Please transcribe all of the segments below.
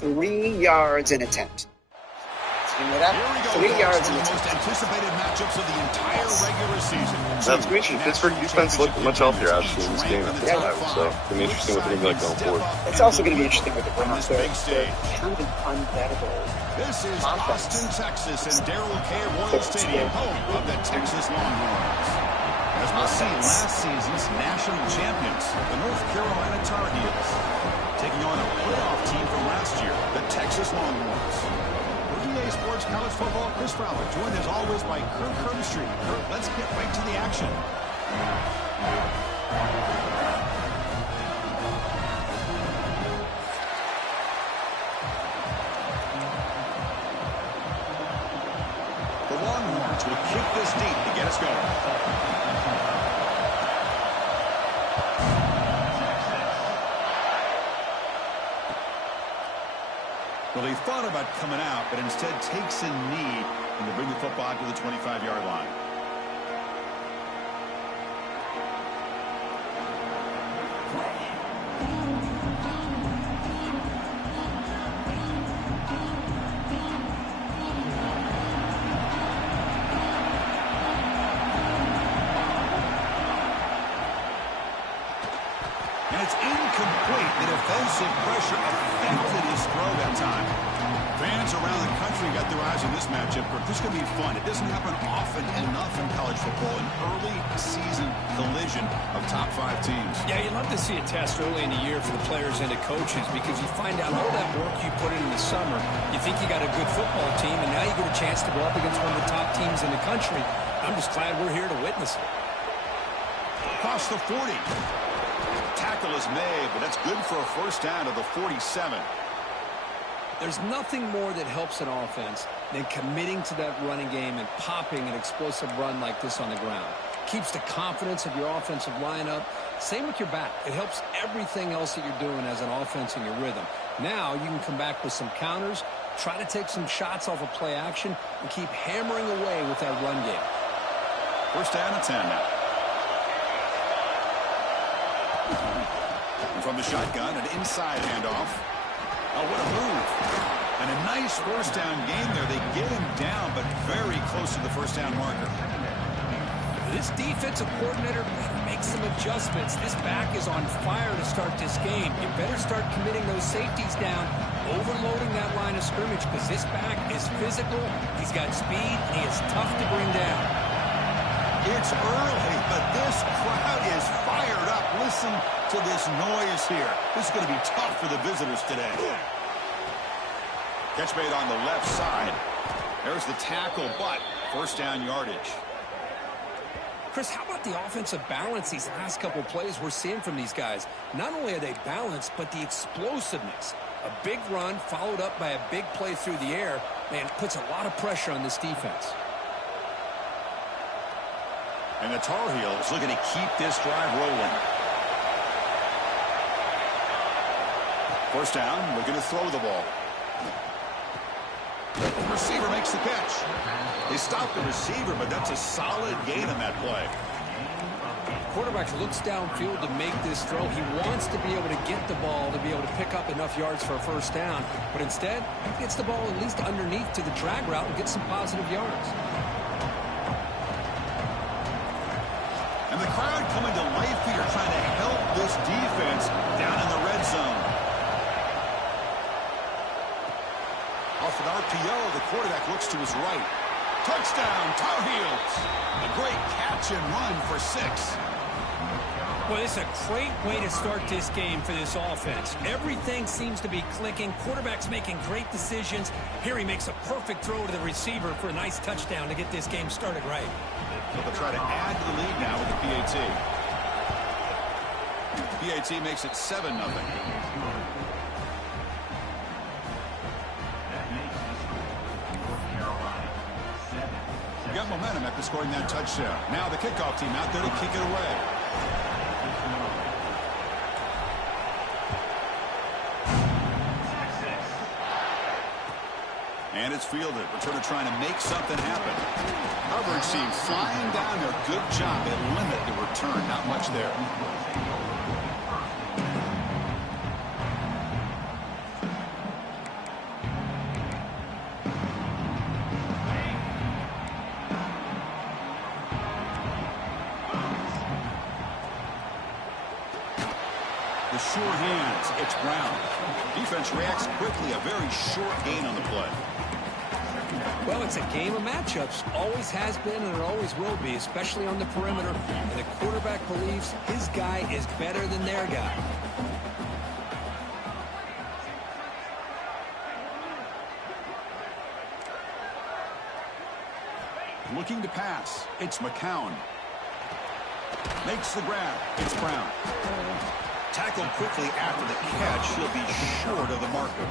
3 yards an attempt. You know that? Here we go, 3 yards one in of the the most anticipated matchups of the entire regular season. That's going to be interesting. Pittsburgh defense looked much healthier, actually, in this game at the time. So it's going to be interesting what they're going to be like going forward. It's also going to be interesting with the Browns. They're kind of an unbettable This is offense. Austin, Texas, and Darrell K. Royal Stadium, home of the Texas Longhorns. As we'll see, last season's national champions, the North Carolina Tar Heels, taking on a playoff team from last year, the Texas Longhorns. EA Sports College Football, Chris Fowler, joined as always by Kurt Herbstreit. Kurt, let's get right to the action. The Longhorns will kick this deep to get us going. Well, he thought about coming out, but instead takes a knee and to bring the football to the 25-yard line. And it's incomplete. The defensive pressure affected his throw that time. Fans around the country got their eyes on this matchup, but this is going to be fun. It doesn't happen often enough in college football, an early season collision of top 5 teams. Yeah, you'd love to see a test early in the year for the players and the coaches because you find out all that work you put in the summer. You think you got a good football team, and now you get a chance to go up against one of the top teams in the country. I'm just glad we're here to witness it. Across the 40. Tackle is made, but that's good for a first down to the 47. There's nothing more that helps an offense than committing to that running game and popping an explosive run like this on the ground. Keeps the confidence of your offensive lineup. Same with your back. It helps everything else that you're doing as an offense in your rhythm. Now you can come back with some counters, try to take some shots off of play action, and keep hammering away with that run game. First down and 10 now. And from the shotgun, an inside handoff. Oh, what a move. And a nice first down gain there. They get him down, but very close to the first down marker. This defensive coordinator better make some adjustments. This back is on fire to start this game. You better start committing those safeties down, overloading that line of scrimmage, because this back is physical, he's got speed, and he is tough to bring down. It's early, but this crowd is fired up. Listen to this noise here. This is going to be tough for the visitors today. Catch made on the left side. There's the tackle, but first down yardage. Chris, how about the offensive balance these last couple plays we're seeing from these guys? Not only are they balanced, but the explosiveness. A big run followed up by a big play through the air. Man, it puts a lot of pressure on this defense. And the Tar Heels looking to keep this drive rolling. First down, looking to throw the ball. The receiver makes the catch. They stop the receiver, but that's a solid gain on that play. Quarterback looks downfield to make this throw. He wants to be able to get the ball to be able to pick up enough yards for a first down, but instead, he gets the ball at least underneath to the drag route and gets some positive yards. And the crowd coming to life here, trying to help this defense down in the red zone. Off an RPO, the quarterback looks to his right. Touchdown, Tar Heels. A great catch and run for 6. Well, it's a great way to start this game for this offense. Everything seems to be clicking. Quarterback's making great decisions. Here he makes a perfect throw to the receiver for a nice touchdown to get this game started right. They'll try to add to the lead now with the PAT. PAT makes it 7-0. Got momentum after scoring that touchdown. Now the kickoff team out there to kick it away. And it's fielded. Returner trying to make something happen. Coverage team flying down there. Good job. They limit the return. Not much there. sure hands. It's Brown. Defense reacts quickly. A very short gain on the play. Well, it's a game of matchups. Always has been and it always will be, especially on the perimeter. And the quarterback believes his guy is better than their guy. Looking to pass. It's McCown. Makes the grab. It's Brown. Tackled quickly after the catch. He'll be short of the marker.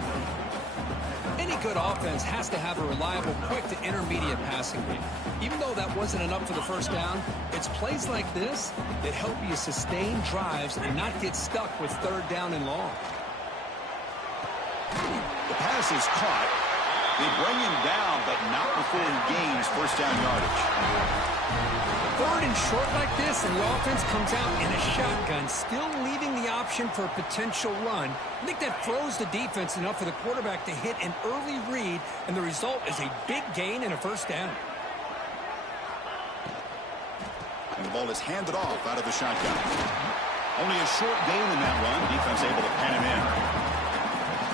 Any good offense has to have a reliable, quick to intermediate passing game. Even though that wasn't enough for the first down, it's plays like this that help you sustain drives and not get stuck with third down and long. The pass is caught. They bring him down, but not before he gains first down yardage. Third and short like this, and the offense comes out in a shotgun, still leaving the option for a potential run. I think that throws the defense enough for the quarterback to hit an early read, and the result is a big gain and a first down. And the ball is handed off out of the shotgun. Only a short gain in that run. Defense able to pen him in.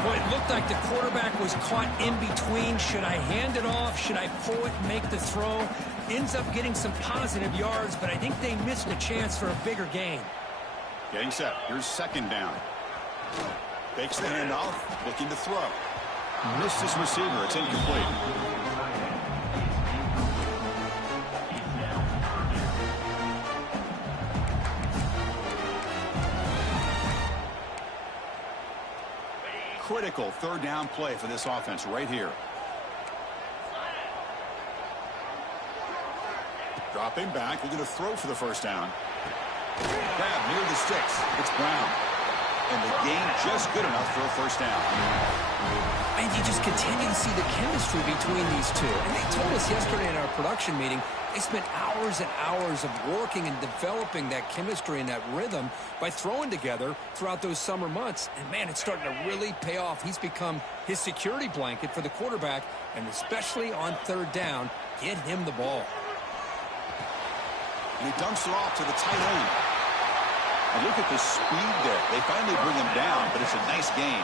Well, it looked like the quarterback was caught in between. Should I hand it off? Should I pull it and make the throw? Ends up getting some positive yards, but I think they missed a chance for a bigger gain. Getting set. Here's second down. Fakes the handoff. Looking to throw. Missed his receiver. It's incomplete. Critical third down play for this offense right here. Dropping back, looking to throw for the first down. Grab near the sticks. It's Brown. And the gain just good enough for a first down. And you just continue to see the chemistry between these two. And they told us yesterday in our production meeting, they spent hours and hours of working and developing that chemistry and that rhythm by throwing together throughout those summer months. And, man, it's starting to really pay off. He's become his security blanket for the quarterback, and especially on third down, get him the ball. And he dumps it off to the tight end. And look at the speed there. They finally bring him down, but it's a nice gain.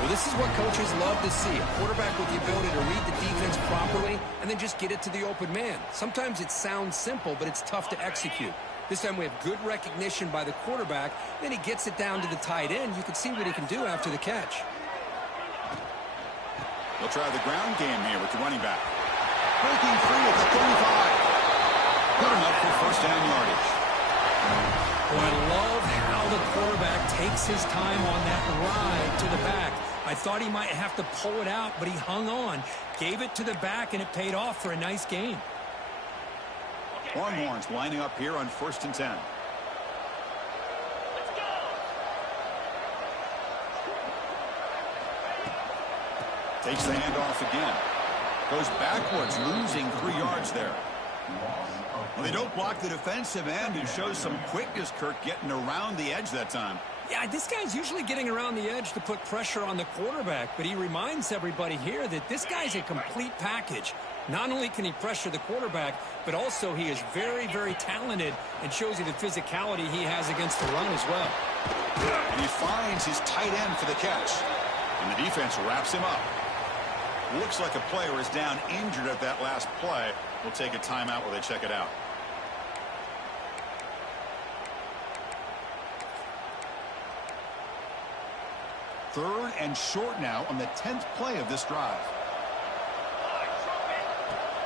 Well, this is what coaches love to see. A quarterback with the ability to read the defense properly and then just get it to the open man. Sometimes it sounds simple, but it's tough to execute. This time we have good recognition by the quarterback. Then he gets it down to the tight end. You can see what he can do after the catch. They'll try the ground game here with the running back. Breaking free at the 35. Good enough for first down yardage. Oh, I love how the quarterback takes his time on that ride to the back. I thought he might have to pull it out, but he hung on, gave it to the back, and it paid off for a nice gain. Longhorns lining up here on 1st and 10. Takes the handoff again. Goes backwards, losing 3 yards there. Well, they don't block the defensive end and shows some quickness, Kirk, getting around the edge that time. Yeah, this guy's usually getting around the edge to put pressure on the quarterback, but he reminds everybody here that this guy's a complete package. Not only can he pressure the quarterback, but also he is very, very talented and shows you the physicality he has against the run as well. And he finds his tight end for the catch. And the defense wraps him up. Looks like a player is down injured at that last play. We'll take a timeout while they check it out. Third and short now on the 10th play of this drive.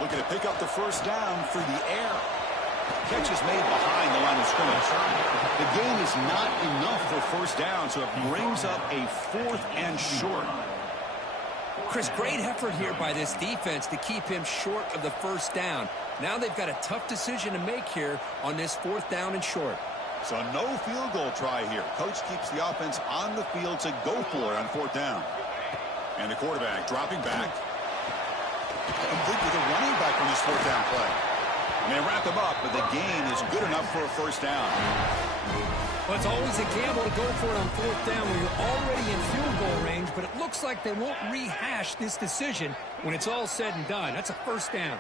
Looking to pick up the first down through the air. Catch is made behind the line of scrimmage. The gain is not enough for first down, so it brings up a 4th and short. Chris, great effort here by this defense to keep him short of the first down. Now they've got a tough decision to make here on this 4th down and short. So no field goal try here. Coach keeps the offense on the field to go for it on 4th down. And the quarterback dropping back. Complete with a running back on this 4th down play. And they wrap him up, but the gain is good enough for a first down. Well, it's always a gamble to go for it on 4th down when you're already in field goal range, but it looks like they won't rehash this decision when it's all said and done. That's a first down.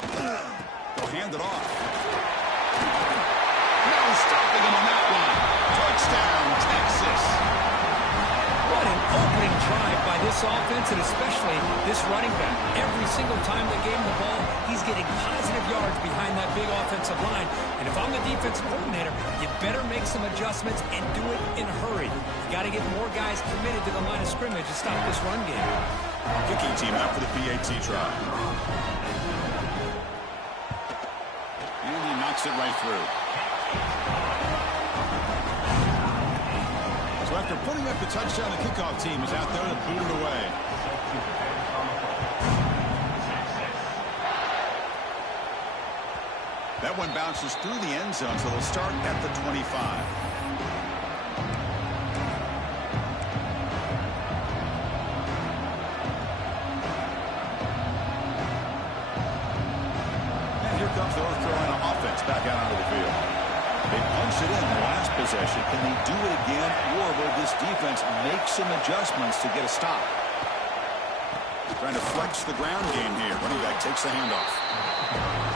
They'll hand it off. No stopping him on that one. Touchdown, Texas. What an opening drive by this offense, and especially this running back. Every single time they gave him the ball, he's getting positive yards behind that big offensive line. And if I'm the defensive coordinator, you better make some adjustments and do it in a hurry. You got to get more guys committed to the line of scrimmage to stop this run game. Kicking team out for the PAT try. And he knocks it right through. So after putting up the touchdown, the kickoff team is out there to boot it away. That one bounces through the end zone, so they'll start at the 25. And here comes the North Carolina offense back out onto the field. They punched it in the last possession. Can they do it again, or will this defense make some adjustments to get a stop? Trying to flex the ground game here. Running back takes the handoff.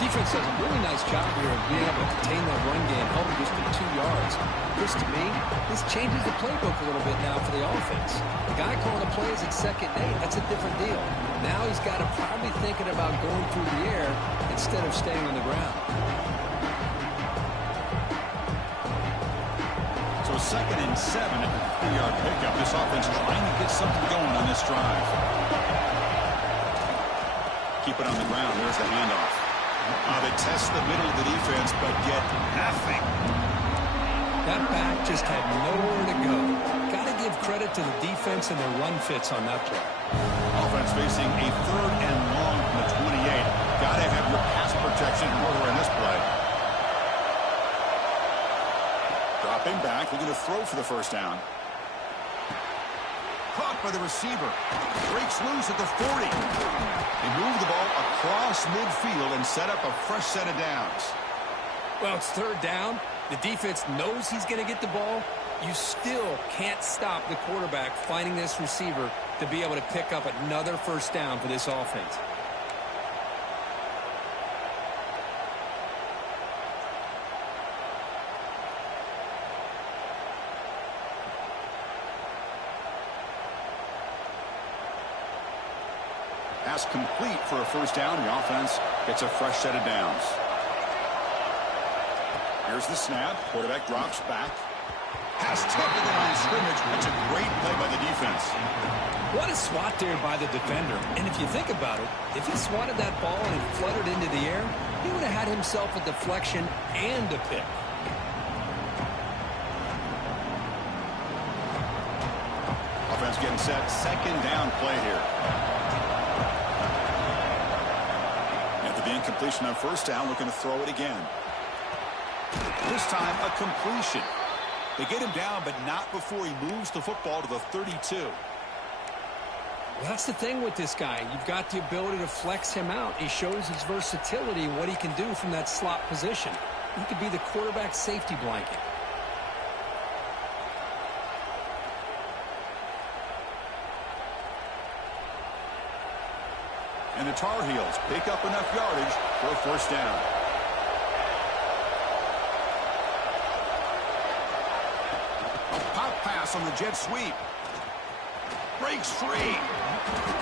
Defense does a really nice job here of being able to contain that run game, helping just for 2 yards. This, to me, this changes the playbook a little bit now for the offense. The guy calling the plays at 2nd and 8, that's a different deal. Now he's got to probably thinking about going through the air instead of staying on the ground. So 2nd and 7 at the 3-yard pickup. This offense trying to get something going on this drive. Keep it on the ground. There's the handoff. They test the middle of the defense, but get nothing. That back just had nowhere to go. Got to give credit to the defense and their run fits on that play. Offense facing a 3rd and long from the 28. Got to have your pass protection in order in this play. Dropping back, looking to throw for the first down. Caught by the receiver. Breaks loose at the 40. They move the ball across midfield and set up a fresh set of downs. Well, it's 3rd down. The defense knows he's going to get the ball. You still can't stop the quarterback finding this receiver to be able to pick up another first down for this offense. Pass complete for a first down. The offense gets a fresh set of downs. Here's the snap. Quarterback drops back. Pass tucked in the line of scrimmage. That's a great play by the defense. What a swat there by the defender. And if you think about it, if he swatted that ball and it fluttered into the air, he would have had himself a deflection and a pick. Offense getting set. 2nd down play here. After the incompletion on first down, looking to throw it again. This time, a completion. They get him down, but not before he moves the football to the 32. Well, that's the thing with this guy. You've got the ability to flex him out. He shows his versatility and what he can do from that slot position. He could be the quarterback safety blanket. And the Tar Heels pick up enough yardage for a first down. A pop pass on the jet sweep. Breaks free.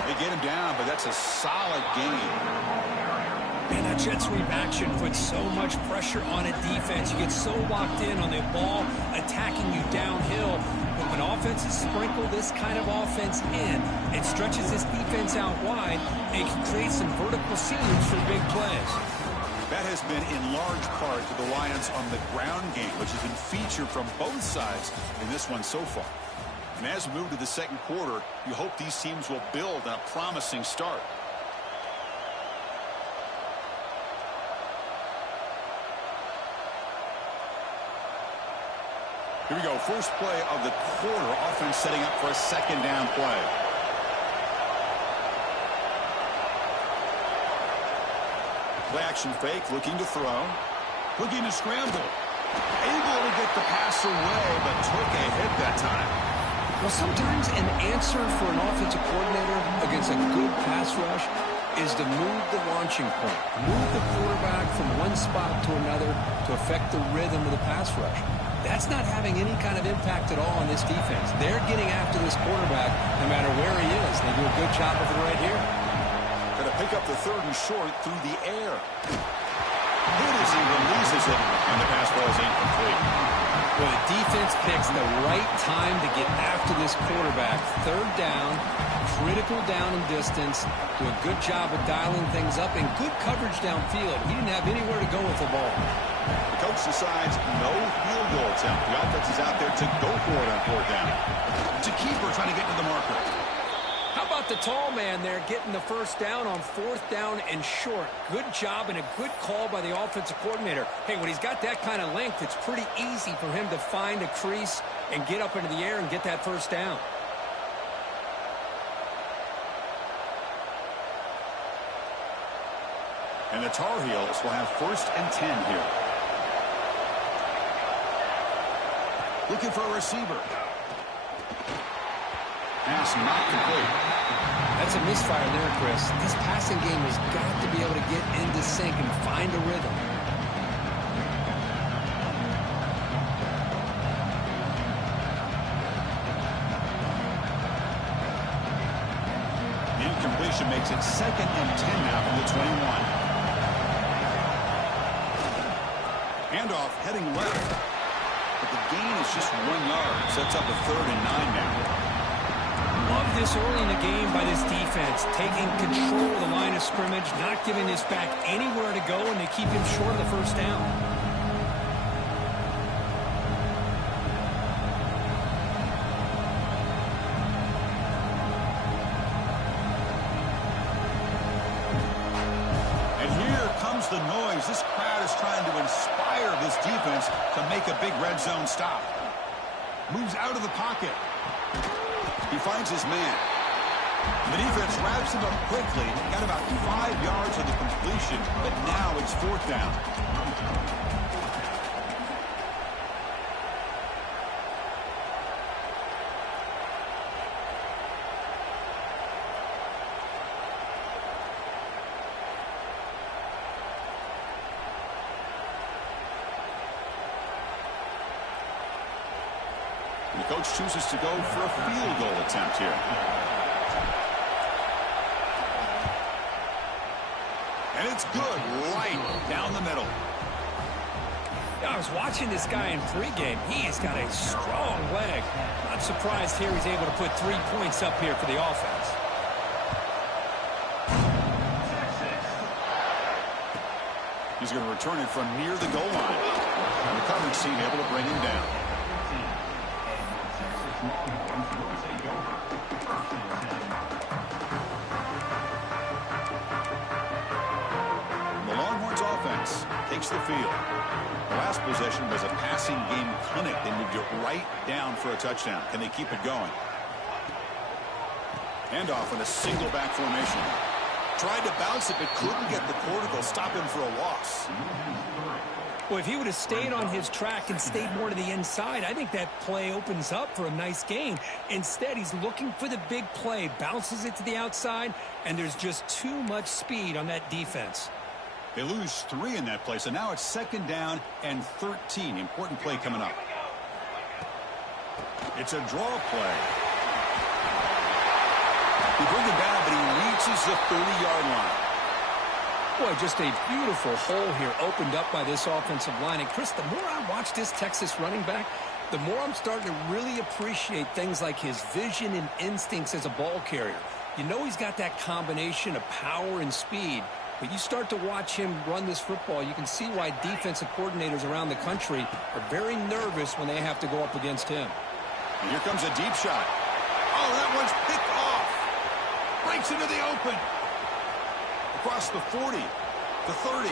They get him down, but that's a solid gain. Man, that jet sweep action puts so much pressure on a defense. You get so locked in on the ball attacking you downhill. But when offenses sprinkle this kind of offense in, it stretches this defense out wide and can create some vertical ceilings for big plays. That has been in large part to the Lions on the ground game, which has been featured from both sides in this one so far. And as we move to the 2nd quarter, you hope these teams will build on a promising start. Here we go. First play of the quarter. Offense setting up for a 2nd down play. Play action fake. Looking to throw. Looking to scramble. Able to get the pass away, but took a hit that time. Well, sometimes an answer for an offensive coordinator against a good pass rush is to move the launching point. Move the quarterback from one spot to another to affect the rhythm of the pass rush. That's not having any kind of impact at all on this defense. They're getting after this quarterback no matter where he is. They do a good job of it right here. Going to pick up the 3rd and short through the air. Good as he releases it, and the pass ball is incomplete. Well, the defense picks the right time to get after this quarterback. 3rd down, critical down and distance. Do a good job of dialing things up and good coverage downfield. He didn't have anywhere to go with the ball. The coach decides no field goal attempt. The offense is out there to go for it on 4th down. It's a keeper trying to get to the marker. How about the tall man there getting the 1st down on 4th down and short? Good job and a good call by the offensive coordinator. Hey, when he's got that kind of length, it's pretty easy for him to find a crease and get up into the air and get that 1st down. And the Tar Heels will have 1st and 10 here. Looking for a receiver. Pass not complete. That's a misfire there, Chris. This passing game has got to be able to get into sync and find a rhythm. The incompletion makes it 2nd and 10 now from the 21. Handoff heading left. But the gain is just 1 yard. Sets up a 3rd and 9 now. Love this early in the game by this defense, taking control of the line of scrimmage, not giving this back anywhere to go, and they keep him short of the 1st down. And here comes the noise. This crowd is trying to inspire this defense to make a big red zone stop. Moves out of the pocket. He finds his man. The defense wraps him up quickly. Got about 5 yards of the completion, but now it's 4th down. The coach chooses to go for a field goal attempt here. And it's good right down the middle. I was watching this guy in pregame. He has got a strong leg. Not surprised here he's able to put 3 points up here for the offense. He's going to return it from near the goal line. And the coverage team able to bring him down. The Longhorns offense takes the field. The last possession was a passing game clinic. They moved it right down for a touchdown. Can they keep it going? Handoff in a single back formation. Tried to bounce it, but couldn't get the quarter to stop him for a loss. Well, if he would have stayed on his track and stayed more to the inside, I think that play opens up for a nice gain. Instead, he's looking for the big play, bounces it to the outside, and there's just too much speed on that defense. They lose 3 in that play, so now it's 2nd down and 13. Important play coming up. It's a draw play. He brings it down, but he reaches the 30-yard line. Boy, just a beautiful hole here opened up by this offensive line. And, Chris, the more I watch this Texas running back, the more I'm starting to really appreciate things like his vision and instincts as a ball carrier. You know he's got that combination of power and speed. But you start to watch him run this football, you can see why defensive coordinators around the country are very nervous when they have to go up against him. And here comes a deep shot. Oh, that one's picked off. Breaks into the open. Across the 40, the 30.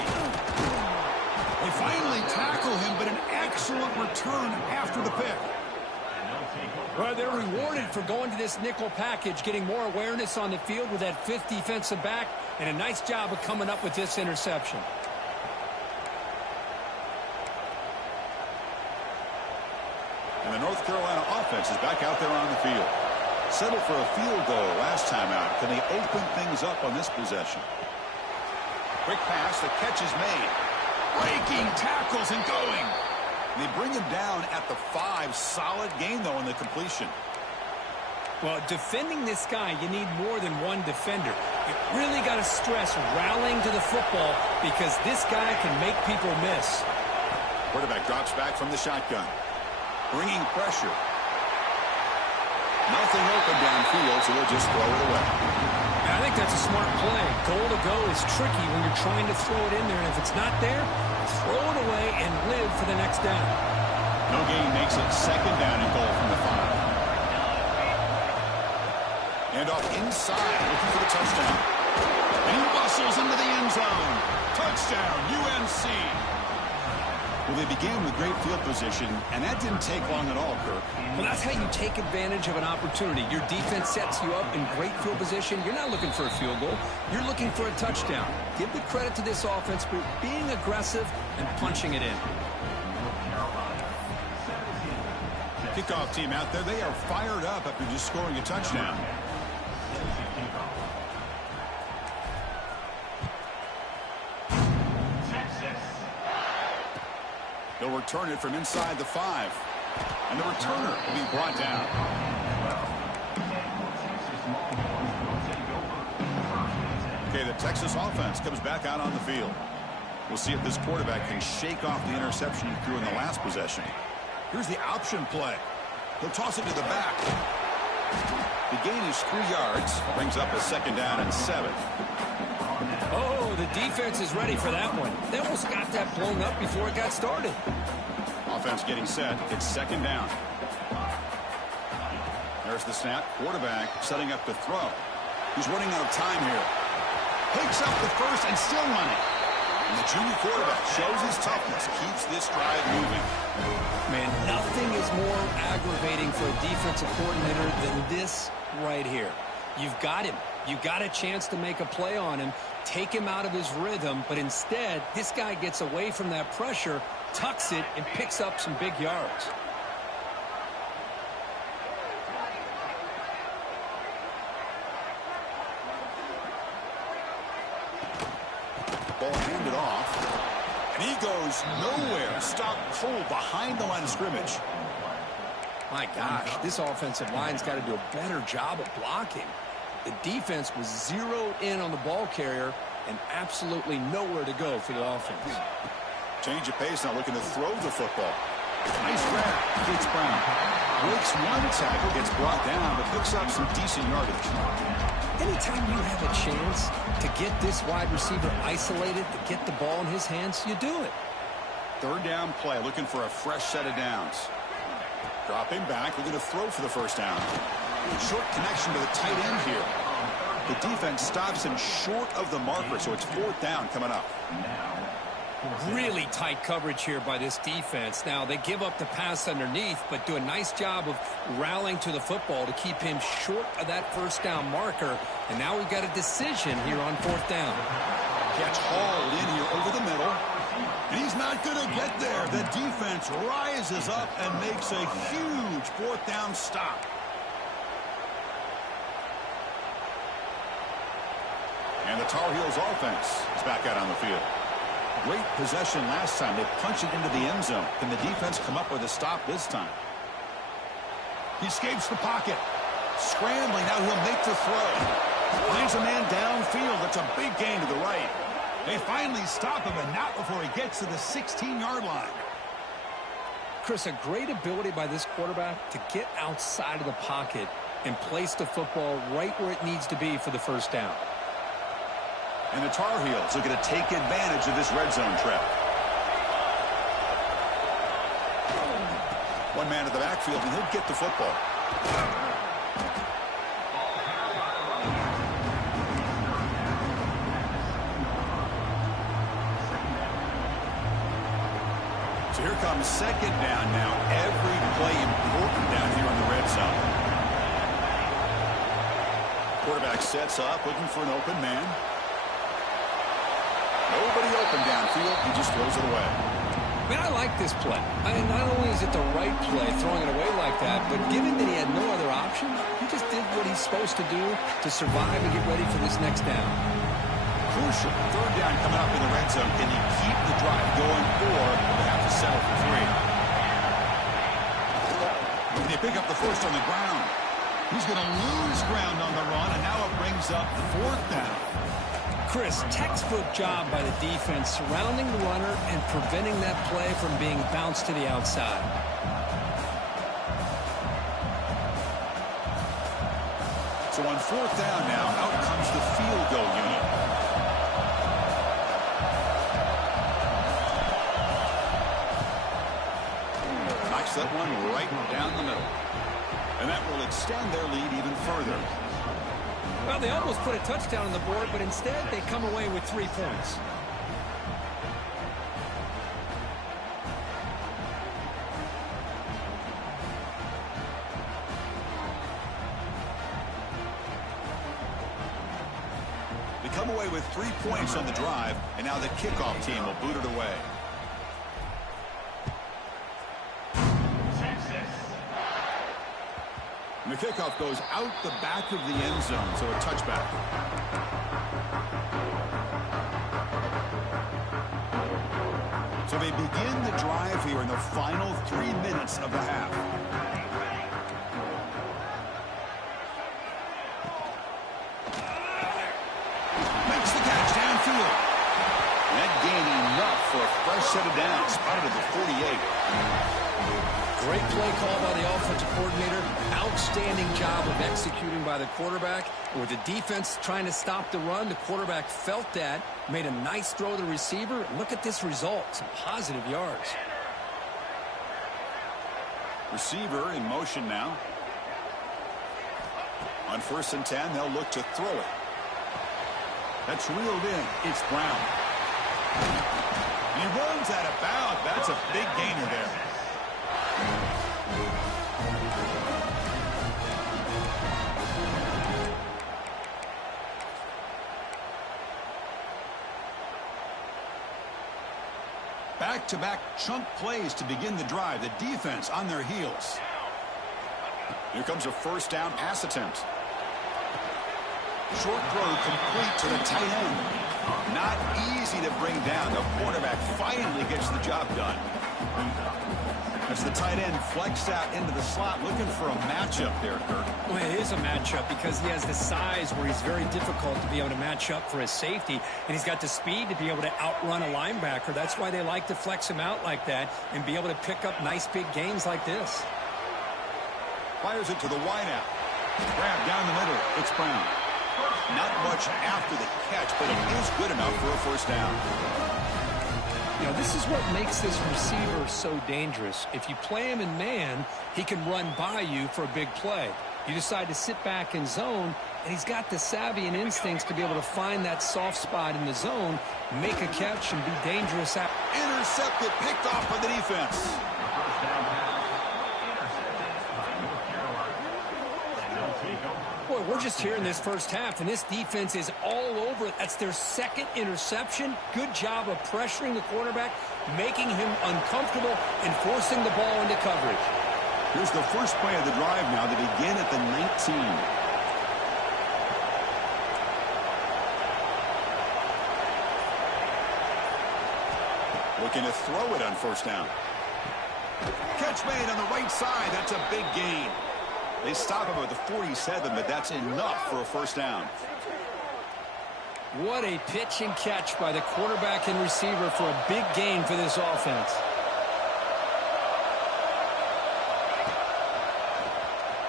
They finally tackle him, but an excellent return after the pick. Well, they're rewarded for going to this nickel package, getting more awareness on the field with that 5th defensive back, and a nice job of coming up with this interception. And the North Carolina offense is back out there on the field. Settled for a field goal last time out. Can they open things up on this possession? Quick pass, the catch is made. Breaking tackles and going. And they bring him down at the 5. Solid gain, though, in the completion. Well, defending this guy, you need more than one defender. You really got to stress rallying to the football because this guy can make people miss. Quarterback drops back from the shotgun. Bringing pressure. Nothing open downfield, so they'll just throw it away. And I think that's a smart play. Goal to go is tricky when you're trying to throw it in there, and if it's not there, throw it away and live for the next down. No gain makes it second down and goal from the 5. And off inside, looking for the touchdown. And he bustles into the end zone. Touchdown, UNC. Well, they began with great field position, and that didn't take long at all, Kirk. Well, that's how you take advantage of an opportunity. Your defense sets you up in great field position. You're not looking for a field goal. You're looking for a touchdown. Give the credit to this offense for being aggressive and punching it in. Kickoff team out there, they are fired up after just scoring a touchdown. They'll return it from inside the 5. And the returner will be brought down. Okay, the Texas offense comes back out on the field. We'll see if this quarterback can shake off the interception he threw in the last possession. Here's the option play. He'll toss it to the back. The gain is 3 yards. Brings up a second down and 7. Oh, the defense is ready for that one. They almost got that blown up before it got started. Offense getting set. It's second down. There's the snap. Quarterback setting up to throw. He's running out of time here. Picks up the first and still running. And the junior quarterback shows his toughness. Keeps this drive moving. Man, nothing is more aggravating for a defensive coordinator than this right here. You've got him. You've got a chance to make a play on him, take him out of his rhythm, but instead, this guy gets away from that pressure, tucks it, and picks up some big yards. Ball handed off, and he goes nowhere. Stop cold behind the line of scrimmage. My gosh, this offensive line's got to do a better job of blocking. The defense was zeroed in on the ball carrier and absolutely nowhere to go for the offense. Change of pace now, looking to throw the football. Nice grab. Gates Brown breaks one tackle, gets brought down, but picks up some decent yardage. Anytime you have a chance to get this wide receiver isolated, to get the ball in his hands, you do it. Third down play, looking for a fresh set of downs. Dropping back, looking to throw for the first down. Short connection to the tight end here. The defense stops him short of the marker, so it's fourth down coming up. Really tight coverage here by this defense. Now, they give up the pass underneath, but do a nice job of rallying to the football to keep him short of that first down marker. And now we've got a decision here on fourth down. Catch hauled in here over the middle. And he's not going to get there. The defense rises up and makes a huge fourth down stop. And the Tar Heels offense is back out on the field. Great possession last time. They punched it into the end zone. Can the defense come up with a stop this time? He escapes the pocket. Scrambling. Now he'll make the throw. Finds a man downfield. That's a big gain to the right. They finally stop him, and not before he gets to the 16-yard line. Chris, a great ability by this quarterback to get outside of the pocket and place the football right where it needs to be for the first down. And the Tar Heels are going to take advantage of this red zone trap. One man at the backfield, and he'll get the football. So here comes second down now. Every play important down here in the red zone. Quarterback sets up, looking for an open man. Nobody open downfield. He just throws it away. Man, I like this play. I mean, not only is it the right play, throwing it away like that, but given that he had no other option, he just did what he's supposed to do to survive and get ready for this next down. Crucial. Third down coming up in the red zone. Can he keep the drive going, or will they have to settle for 3? And they pick up the first on the ground. He's going to lose ground on the run, and now it brings up 4th down. Chris, textbook job by the defense surrounding the runner and preventing that play from being bounced to the outside. So on 4th down now, out comes the field goal unit. Knocks that one right down the middle. And that will extend their lead even further. Well, they almost put a touchdown on the board, but instead they come away with 3 points. They come away with 3 points on the drive, and now the kickoff team will boot it away. And the kickoff goes out the back of the end zone, so a touchback. So they begin the drive here in the final 3 minutes of the half. Makes the catch downfield. That gain enough for a fresh set of downs, spotted at the 48. Great play call by the offensive coordinator. Outstanding job of executing by the quarterback. With the defense trying to stop the run, the quarterback felt that, made a nice throw to the receiver. Look at this result, some positive yards. Receiver in motion now. On 1st and 10, they'll look to throw it. That's reeled in. It's Brown. He runs out of bounds. That's a big gainer there. Back-to-back chunk plays to begin the drive. The defense on their heels. Here comes a 1st down pass attempt. Short throw complete to the tight end. Not easy to bring down. The quarterback finally gets the job done. As the tight end flexed out into the slot, looking for a matchup there, Kirk. Well, it is a matchup because he has the size where he's very difficult to be able to match up for his safety, and he's got the speed to be able to outrun a linebacker. That's why they like to flex him out like that and be able to pick up nice big gains like this. Fires it to the wideout. Grab down the middle. It's Brown. Not much after the catch, but it is good enough for a 1st down. You know, this is what makes this receiver so dangerous. If you play him in man, he can run by you for a big play. You decide to sit back in zone, and he's got the savvy and instincts to be able to find that soft spot in the zone, make a catch, and be dangerous. Intercepted, picked off by the defense. Boy, we're just here in this 1st half, and this defense is all over it. That's their 2nd interception. Good job of pressuring the quarterback, making him uncomfortable, and forcing the ball into coverage. Here's the first play of the drive now. They begin at the 19. Looking to throw it on 1st down. Catch made on the right side. That's a big gain. They stop him at the 47, but that's enough for a 1st down. What a pitch and catch by the quarterback and receiver for a big gain for this offense.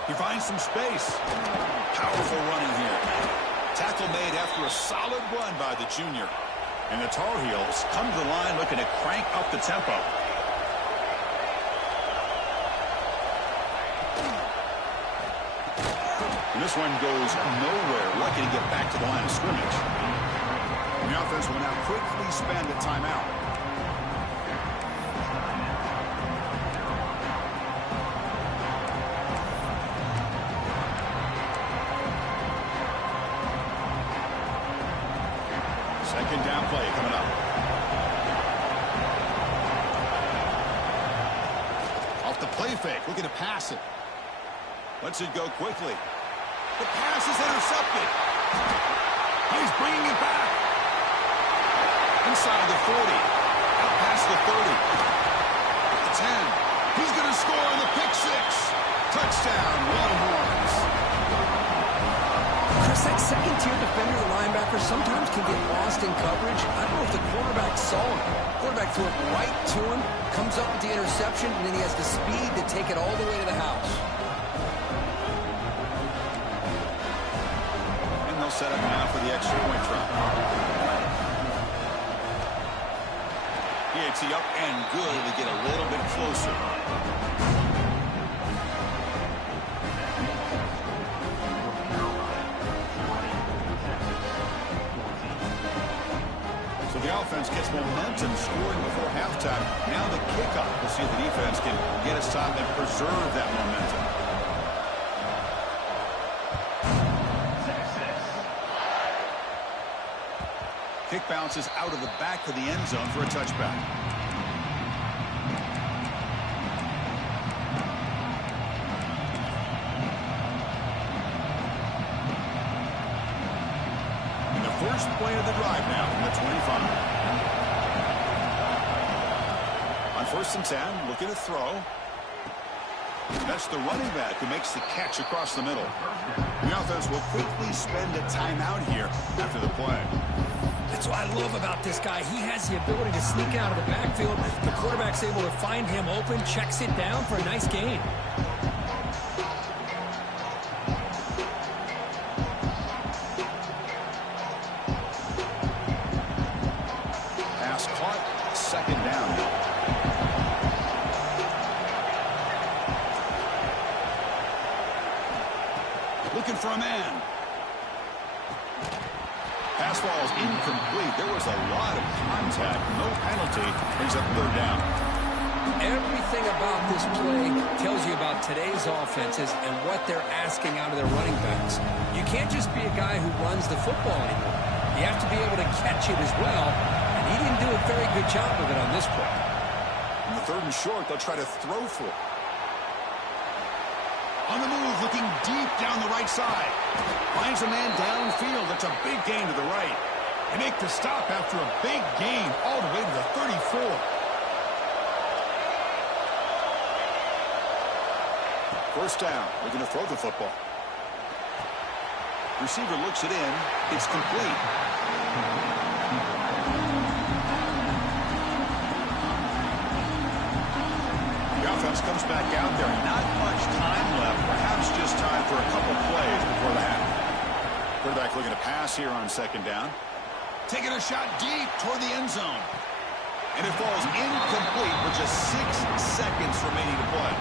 He finds some space. Powerful running here. Tackle made after a solid run by the junior. And the Tar Heels come to the line looking to crank up the tempo. And this one goes nowhere. Lucky to get back to the line of scrimmage. And the offense will now quickly spend a timeout. Second down play coming up. Off the play fake, looking to pass it. Lets it go quickly. The pass is intercepted. He's bringing it back. Inside the 40. Out past the 30. At the 10. He's going to score on the pick six. Touchdown, Longhorns. Chris, that second-tier defender, the linebacker, sometimes can get lost in coverage. I don't know if the quarterback saw him. Quarterback threw it right to him, comes up with the interception, and then he has the speed to take it all the way to the house. And they'll set up now for the extra point try. It's up and good to get a little bit closer. So the offense gets momentum scoring before halftime. Now the kickoff. We'll see if the defense can get us time and preserve that momentum. Kick bounces out of the back of the end zone for a touchback. And the first play of the drive now from the 25. On 1st and 10, looking to throw. That's the running back who makes the catch across the middle. The offense will quickly spend a timeout here after the play. That's what I love about this guy. He has the ability to sneak out of the backfield. The quarterback's able to find him open, checks it down for a nice gain. Pass caught, 2nd down. Looking for a man. Pass falls incomplete. There was a lot of contact. No penalty. Brings up 3rd down. Everything about this play tells you about today's offenses and what they're asking out of their running backs. You can't just be a guy who runs the football anymore. You have to be able to catch it as well, and he didn't do a very good job of it on this play. On the 3rd and short, they'll try to throw for it. On the move, looking deep down the right side. Finds a man downfield. That's a big gain to the right. They make the stop after a big gain all the way to the 34. First down. Looking to throw the football. Receiver looks it in. It's complete. Offense comes back out there. Not much time left. Perhaps just time for a couple plays before the half. Quarterback looking to pass here on 2nd down. Taking a shot deep toward the end zone. And it falls incomplete with just 6 seconds remaining to play.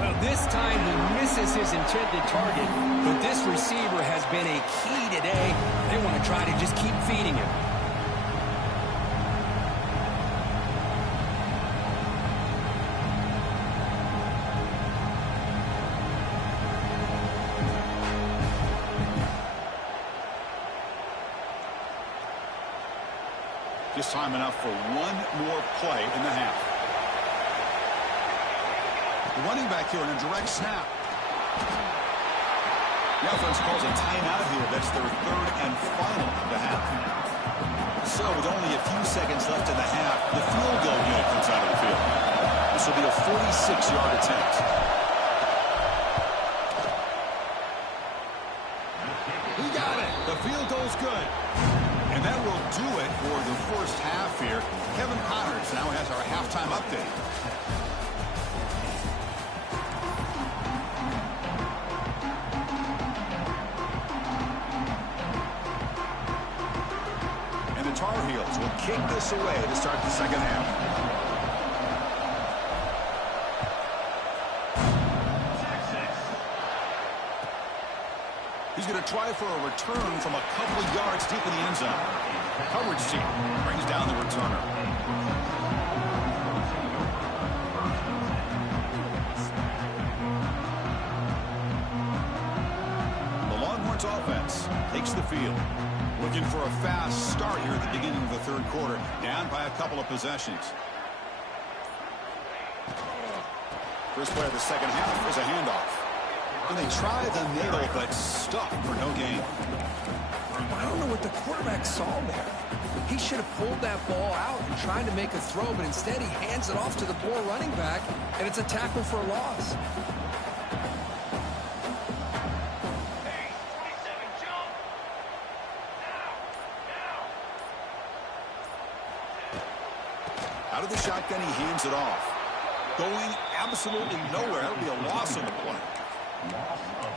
Well, this time he misses his intended target, but this receiver has been a key today. They want to try to just keep feeding him. Just time enough for one more play in the half. The running back here in a direct snap. The offense calls a timeout here. That's their 3rd and final of the half. So with only a few seconds left in the half, the field goal unit comes out of the field. This will be a 46-yard attempt. He got it. The field goal's good. And that will do it for the first half here. Kevin Connors now has our halftime update. Tar Heels will kick this away to start the 2nd half. He's going to try for a return from a couple of yards deep in the end zone. Coverage team brings down the returner. The Longhorns offense takes the field. Looking for a fast start here at the beginning of the 3rd quarter. Down by a couple of possessions. First play of the 2nd half is a handoff. And they try the needle, but stuck for no gain. I don't know what the quarterback saw there. He should have pulled that ball out and tried to make a throw, but instead he hands it off to the poor running back, and it's a tackle for a loss. Out of the shotgun, he hands it off. Going absolutely nowhere. That'll be a loss on the play.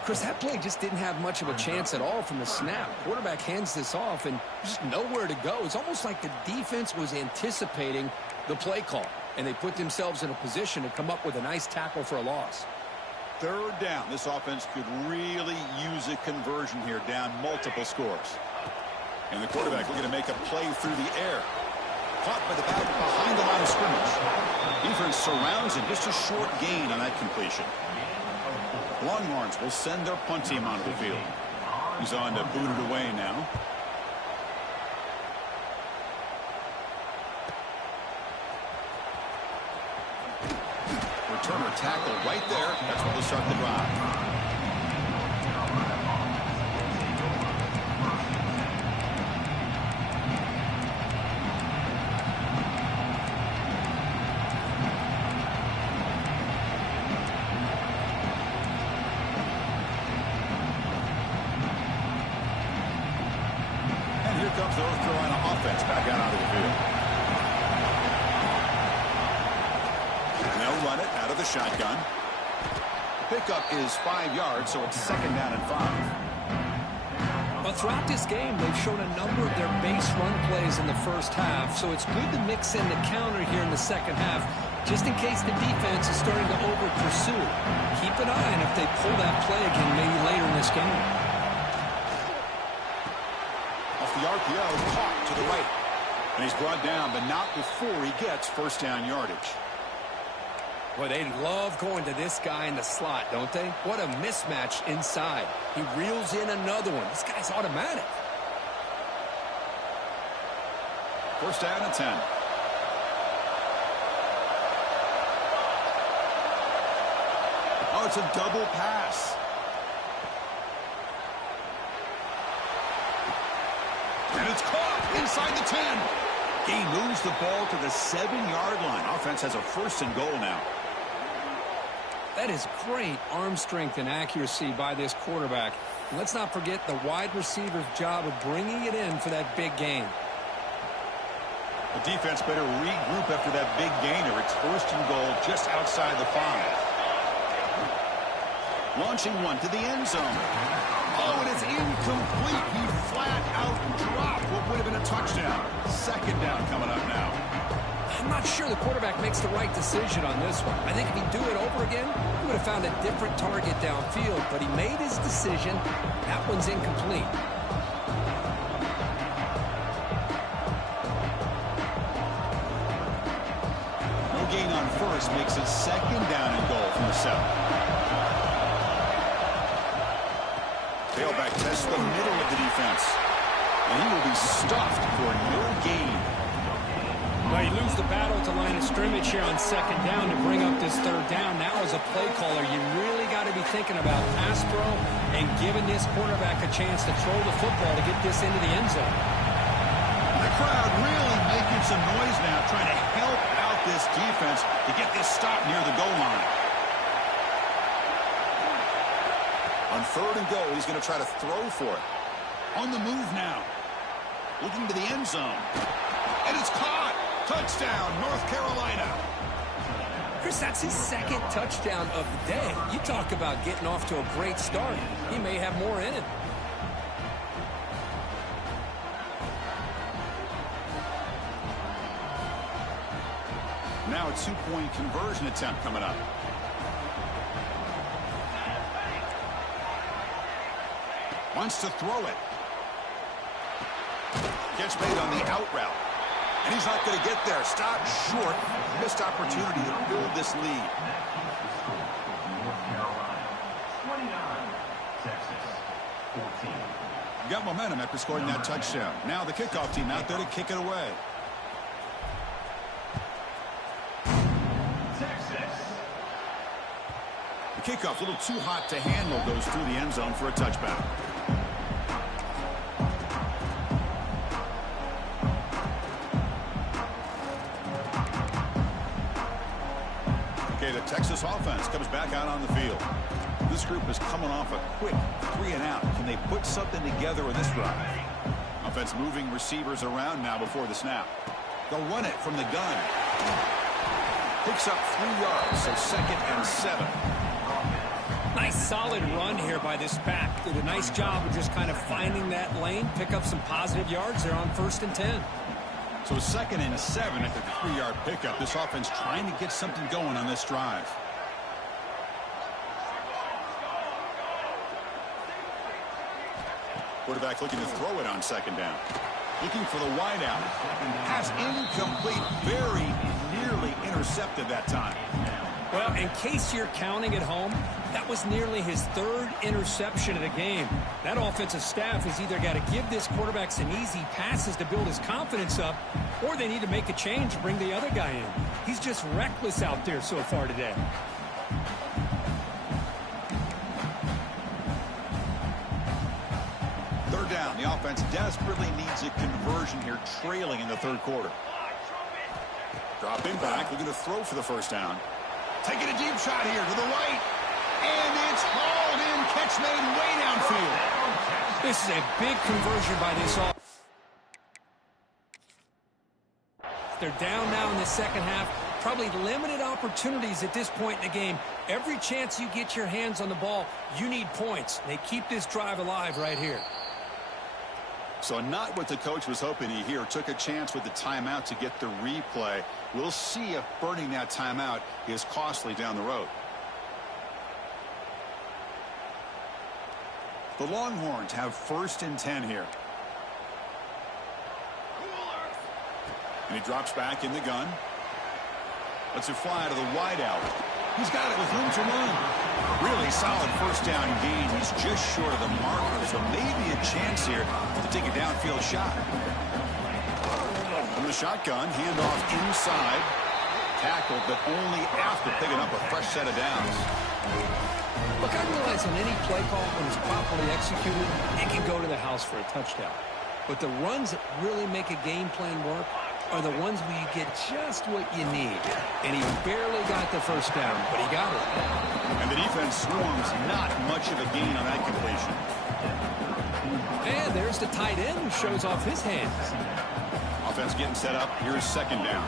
Chris, that play just didn't have much of a chance at all from the snap. Quarterback hands this off and just nowhere to go. It's almost like the defense was anticipating the play call, and they put themselves in a position to come up with a nice tackle for a loss. Third down. This offense could really use a conversion here, down multiple scores. And the quarterback looking to make a play through the air. Caught by the back behind the line of scrimmage. Defense surrounds him. Just a short gain on that completion. Longhorns will send their punt team onto the field. He's on to boot it away now. Returner tackle right there. That's what will start the drive. Comes the North Carolina offense back out onto the field. And they'll run it out of the shotgun. The pickup is 5 yards, so it's 2nd down and 5. But throughout this game, they've shown a number of their base run plays in the first half, so it's good to mix in the counter here in the second half, just in case the defense is starting to over-pursue. Keep an eye on if they pull that play again maybe later in this game. The RPO caught to the right. And he's brought down, but not before he gets first down yardage. Boy, they love going to this guy in the slot, don't they? What a mismatch inside. He reels in another one. This guy's automatic. First down and 10. Oh, it's a double pass. And it's caught inside the 10. He moves the ball to the 7-yard line. Offense has a 1st and goal now. That is great arm strength and accuracy by this quarterback. And let's not forget the wide receiver's job of bringing it in for that big gain. The defense better regroup after that big gainer. It's 1st and goal just outside the 5. Launching one to the end zone. Oh, and it's incomplete. He flat out dropped what would have been a touchdown. 2nd down coming up now. I'm not sure the quarterback makes the right decision on this one. I think if he'd do it over again, he would have found a different target downfield, but he made his decision. That one's incomplete. No gain on 1st makes it 2nd down and goal from the 7. Tailback tests the middle of the defense. And he will be stuffed for no gain. Well, you lose the battle to line of scrimmage here on 2nd down to bring up this 3rd down. Now as a play caller, you really got to be thinking about pass pro and giving this quarterback a chance to throw the football to get this into the end zone. The crowd really making some noise now, trying to help out this defense to get this stop near the goal line. On 3rd and goal, he's going to try to throw for it. On the move now. Looking to the end zone. And it's caught. Touchdown, North Carolina. Chris, that's his 2nd touchdown of the day. You talk about getting off to a great start. He may have more in it. Now a 2-point conversion attempt coming up. Wants to throw it. Gets made on the out route. And he's not going to get there. Stopped short. Missed opportunity to build this lead. Got momentum after scoring that touchdown. Now the kickoff team out there to kick it away. The kickoff, a little too hot to handle, goes through the end zone for a touchback. Okay, the Texas offense comes back out on the field. This group is coming off a quick 3-and-out. Can they put something together in this drive? Offense moving receivers around now before the snap. They'll run it from the gun. Picks up 3 yards, so 2nd and 7. Nice solid run here by this back. Did a nice job of just kind of finding that lane, pick up some positive yards there on 1st and 10. So 2nd and 7 at the 3-yard pickup. This offense trying to get something going on this drive. Quarterback looking to throw it on 2nd down. Looking for the wideout. Pass incomplete. Very nearly intercepted that time. Well, in case you're counting at home, that was nearly his 3rd interception of the game. That offensive staff has either got to give this quarterback some easy passes to build his confidence up, or they need to make a change and bring the other guy in. He's just reckless out there so far today. Down. The offense desperately needs a conversion here, trailing in the 3rd quarter. Dropping back, looking to throw for the 1st down. Taking a deep shot here to the right. And it's hauled in. Catch made way downfield. This is a big conversion by this offense. They're down now in the 2nd half. Probably limited opportunities at this point in the game. Every chance you get your hands on the ball, you need points. They keep this drive alive right here. So not what the coach was hoping to hear. Took a chance with the timeout to get the replay. We'll see if burning that timeout is costly down the road. The Longhorns have 1st and 10 here. And he drops back in the gun. Lets it fly to the wideout. He's got it with room to run. Really solid 1st down gain. He's just short of the marker, so maybe a chance here to take a downfield shot. From the shotgun, handoff inside. Tackled, but only after picking up a fresh set of downs. Look, I realize on any play call, when it's properly executed, it can go to the house for a touchdown. But the runs that really make a game plan work are the ones where you get just what you need. And he barely got the 1st down, but he got it. And the defense swarms, not much of a gain on that completion. And there's the tight end who shows off his hands. Offense getting set up. Here's 2nd down.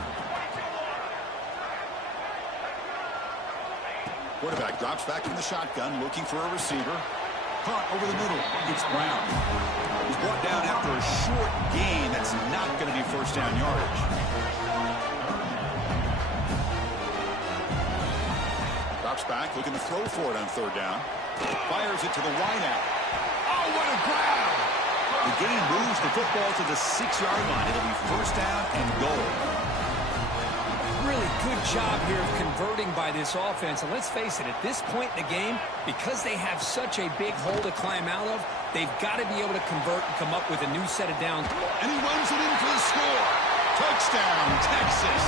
Quarterback drops back in the shotgun, looking for a receiver. Caught over the middle. It's Brown. He's brought down after a short gain. That's not going to be 1st down yardage. Drops back, looking to throw for it on 3rd down. Fires it to the wideout. Oh, what a grab! The gain moves the football to the 6-yard line. It'll be 1st down and goal. Really good job here of converting by this offense. And let's face it, at this point in the game, because they have such a big hole to climb out of, they've got to be able to convert and come up with a new set of downs. And he runs it in for the score. Touchdown, Texas.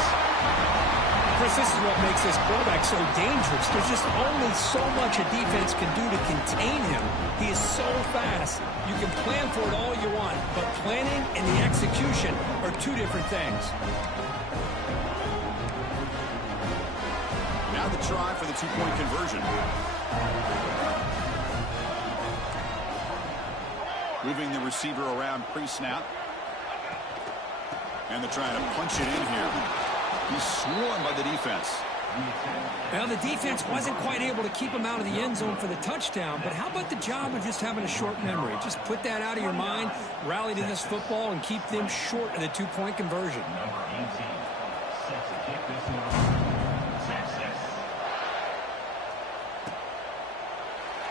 Chris, this is what makes this quarterback so dangerous. There's just only so much a defense can do to contain him. He is so fast. You can plan for it all you want, but planning and the execution are 2 different things. Now the try for the 2-point conversion. Moving the receiver around pre-snap. And they're trying to punch it in here. He's swarmed by the defense. Well, the defense wasn't quite able to keep him out of the end zone for the touchdown, but how about the job of just having a short memory? Just put that out of your mind, rally to this football, and keep them short of the 2-point conversion.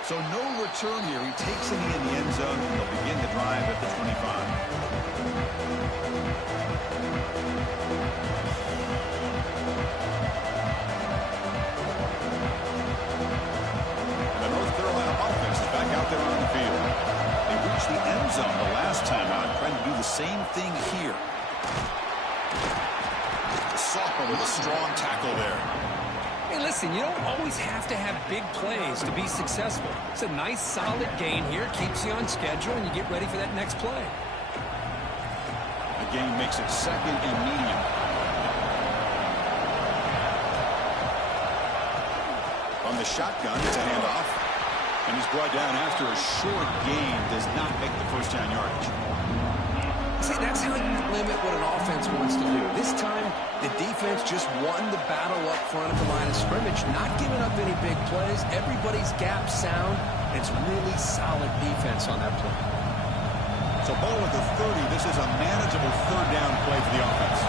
So no return here. He takes it in the end zone, and they'll begin the drive at the 25. The North Carolina offense is back out there on the field. They reached the end zone the last time out, trying to do the same thing here. The sophomore with a strong tackle there. Hey, listen, you don't always have to have big plays to be successful. It's a nice, solid gain here. Keeps you on schedule, and you get ready for that next play. The gain makes it second and medium. On the shotgun, it's a handoff. And he's brought down after a short gain. Does not make the first down yardage. See, that's how you limit what an offense wants to do. This time, the defense just won the battle up front of the line of scrimmage, not giving up any big plays. Everybody's gap sound. It's really solid defense on that play. So ball at the 30. This is a manageable third down play for the offense.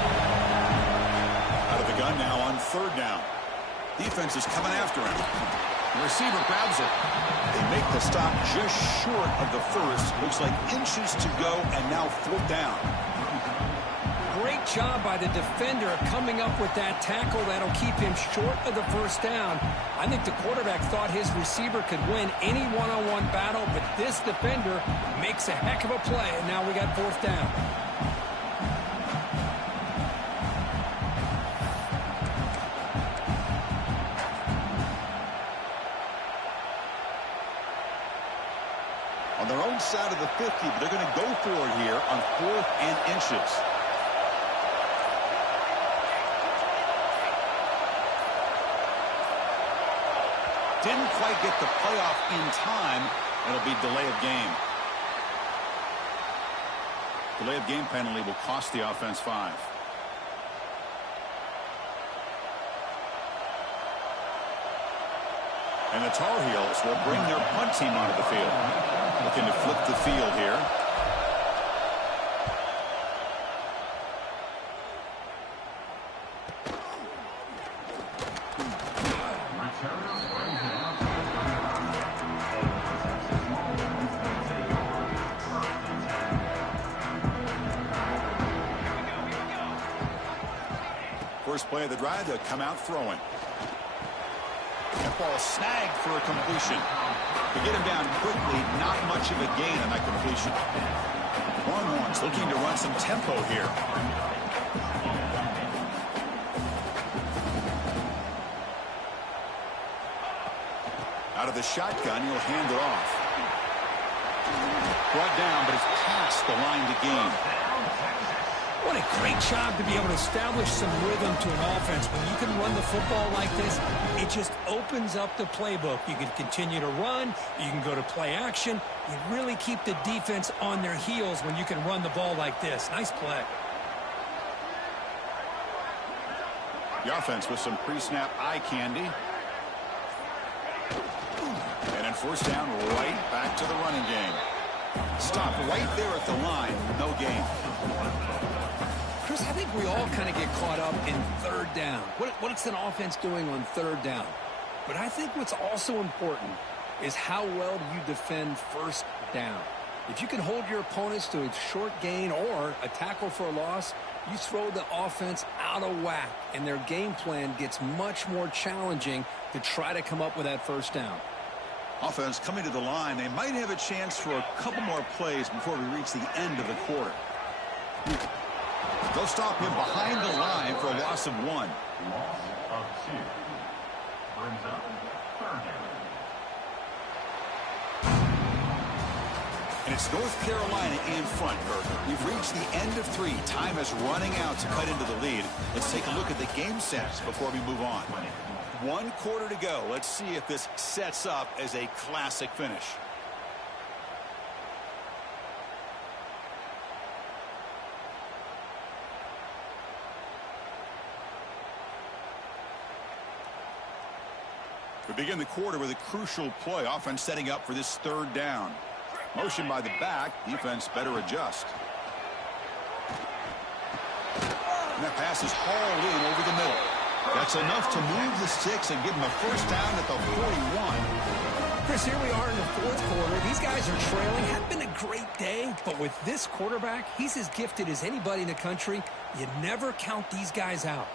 Out of the gun now on third down. Defense is coming after him. The receiver grabs it. They make the stop just short of the first. Looks like inches to go, and now fourth down. Great job by the defender coming up with that tackle. That'll keep him short of the first down. I think the quarterback thought his receiver could win any one-on-one battle, but this defender makes a heck of a play, and now we got fourth down. On their own side of the 50, but they're going to go for it here on 4th and inches. Didn't quite get the playoff in time. It'll be delay of game. Delay of game penalty will cost the offense 5. And the Tar Heels will bring their punt team onto the field. Looking to flip the field here. First play of the drive, they'll come out throwing. That ball snagged for a completion. To get him down quickly, not much of a gain on that completion. Longhorns looking to run some tempo here. Out of the shotgun, he'll hand it off. Brought down, but it's past the line to gain. What a great job to be able to establish some rhythm to an offense. When you can run the football like this, it just opens up the playbook. You can continue to run. You can go to play action. You really keep the defense on their heels when you can run the ball like this. Nice play. The offense with some pre-snap eye candy. And then first down, right back to the running game. Stop right there at the line. No gain. Chris, I think we all kind of get caught up in third down. What's an offense doing on third down? But I think what's also important is how well do you defend first down. If you can hold your opponents to a short gain or a tackle for a loss, you throw the offense out of whack, and their game plan gets much more challenging to try to come up with that first down. Offense coming to the line. They might have a chance for a couple more plays before we reach the end of the quarter. They'll stop him behind the line for a loss of 1. Loss of 2. Brings up third down. And it's North Carolina in front, Berger. We've reached the end of 3. Time is running out to cut into the lead. Let's take a look at the game sets before we move on. 1 quarter to go. Let's see if this sets up as a classic finish. We begin the quarter with a crucial play. Offense setting up for this third down. Motion by the back. Defense better adjust. And that pass is hauled in over the middle. That's enough to move the sticks and give them a first down at the 41. Chris, here we are in the fourth quarter. These guys are trailing. Hadn't been a great day, but with this quarterback, he's as gifted as anybody in the country. You never count these guys out.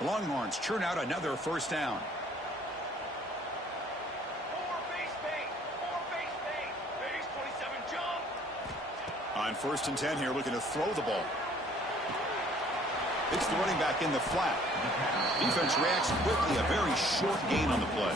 The Longhorns churn out another first down. On 1st and 10 here, looking to throw the ball. It's the running back in the flat. Defense reacts quickly. A very short gain on the play.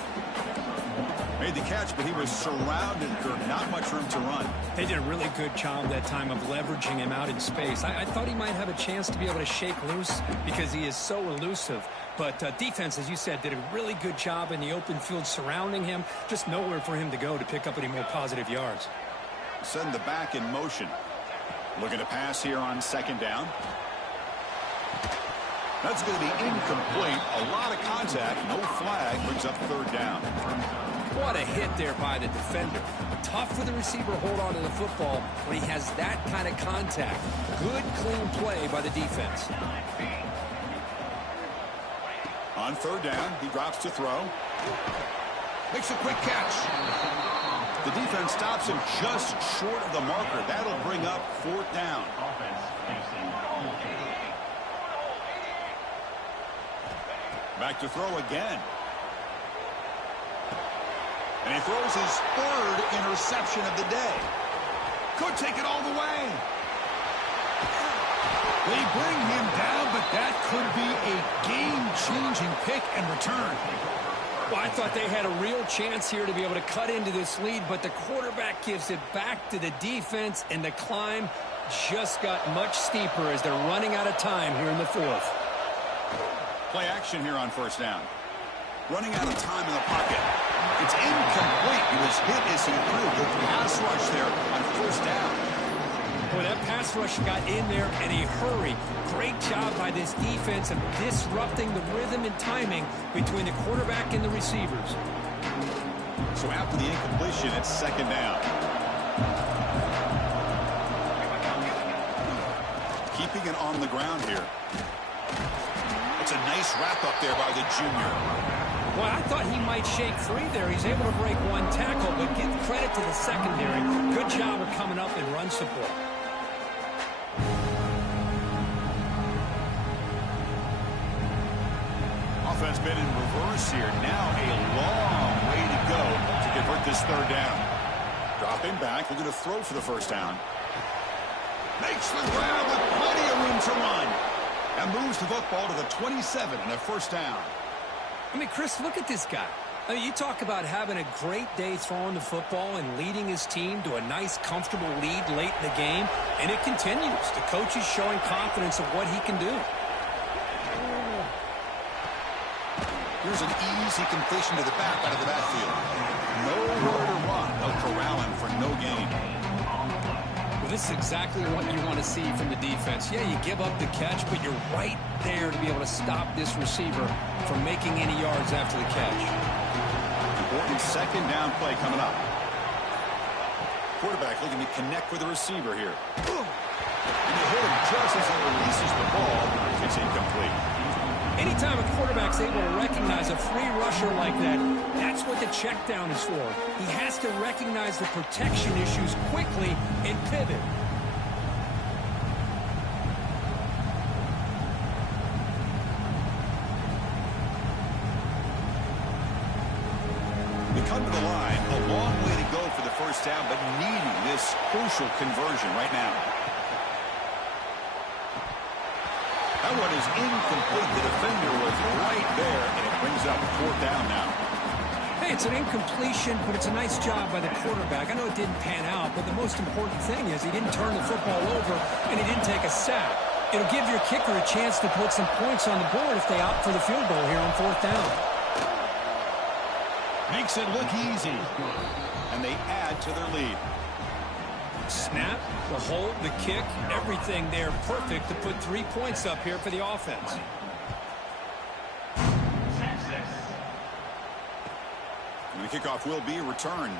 Made the catch, but he was surrounded. There's not much room to run. They did a really good job that time of leveraging him out in space. I thought he might have a chance to be able to shake loose because he is so elusive. But defense, as you said, did a really good job in the open field surrounding him. Just nowhere for him to go to pick up any more positive yards. Send the back in motion. Looking to pass here on second down. That's going to be incomplete. A lot of contact. No flag. Brings up third down. What a hit there by the defender. Tough for the receiver to hold on to the football when he has that kind of contact. Good, clean play by the defense. On third down, he drops to throw. Makes a quick catch. The defense stops him just short of the marker. That'll bring up fourth down. Back to throw again. And he throws his third interception of the day. Could take it all the way. They bring him down, but that could be a game-changing pick and return. Well, I thought they had a real chance here to be able to cut into this lead, but the quarterback gives it back to the defense, and the climb just got much steeper as they're running out of time here in the fourth. Play action here on first down. Running out of time in the pocket. It's incomplete. He was hit as he threw. Good pass rush there on first down. Boy, that pass rush got in there in a hurry. Great job by this defense of disrupting the rhythm and timing between the quarterback and the receivers. So after the incompletion, it's second down. Keeping it on the ground here. It's a nice wrap-up there by the junior. Well, I thought he might shake free there. He's able to break one tackle, but give credit to the secondary. Good job of coming up in run support. Offense been in reverse here. Now a long way to go to convert this third down. Dropping back, looking to throw for the first down. Makes the grab with plenty of room to run. And moves the football to the 27 and a first down. I mean, Chris, look at this guy. I mean, you talk about having a great day throwing the football and leading his team to a nice, comfortable lead late in the game, and it continues. The coach is showing confidence of what he can do. Here's an easy completion to the back out of the backfield. Nowhere to run. They'll corral him for no gain. Well, this is exactly what you want to see from the defense. Yeah, you give up the catch, but you're right there to be able to stop this receiver from making any yards after the catch. Important second down play coming up. Quarterback looking to connect with the receiver here. And they hit him just as he releases the ball. It's incomplete. Anytime a quarterback's able to recognize a free rusher like that, that's what the check down is for. He has to recognize the protection issues quickly and pivot. They come to the line. A long way to go for the first down, but needing this crucial conversion right now. That one is incomplete. The defender was right there, and it brings up fourth down now. Hey, it's an incompletion, but it's a nice job by the quarterback. I know it didn't pan out, but the most important thing is he didn't turn the football over, and he didn't take a sack. It'll give your kicker a chance to put some points on the board if they opt for the field goal here on fourth down. Makes it look easy. And they add to their lead. Snap, the hold, the kick, everything there perfect to put 3 points up here for the offense. And the kickoff will be a return.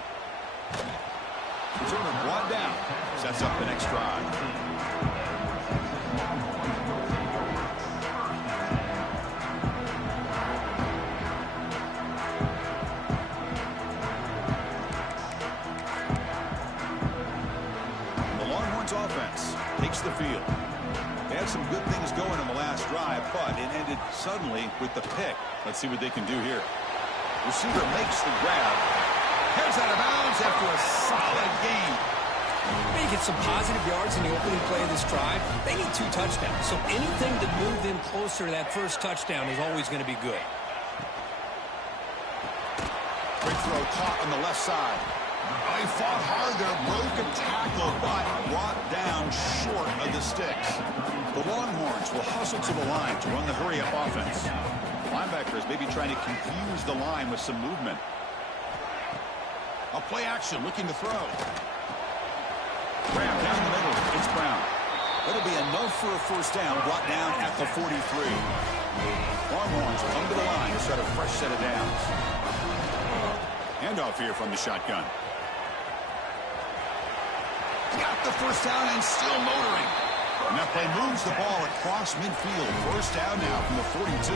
Returner brought down. Sets up the next drive. Offense takes the field. They had some good things going in the last drive, but it ended suddenly with the pick. Let's see what they can do here. Receiver makes the grab. Heads out of bounds after a solid gain. They get some positive yards in the opening play of this drive. They need 2 touchdowns, so anything to move them closer to that first touchdown is always going to be good. Quick throw caught on the left side. They fought hard there, broke a tackle, but brought down short of the sticks. The Longhorns will hustle to the line to run the hurry-up offense. Linebackers maybe trying to confuse the line with some movement. A play action, looking to throw. Grab down the middle. It's Brown. It'll be enough for a first down, brought down at the 43. Longhorns come to the line to start a fresh set of downs. Handoff here from the shotgun. Got the first down and still motoring. And that play moves the ball across midfield. First down now from the 42.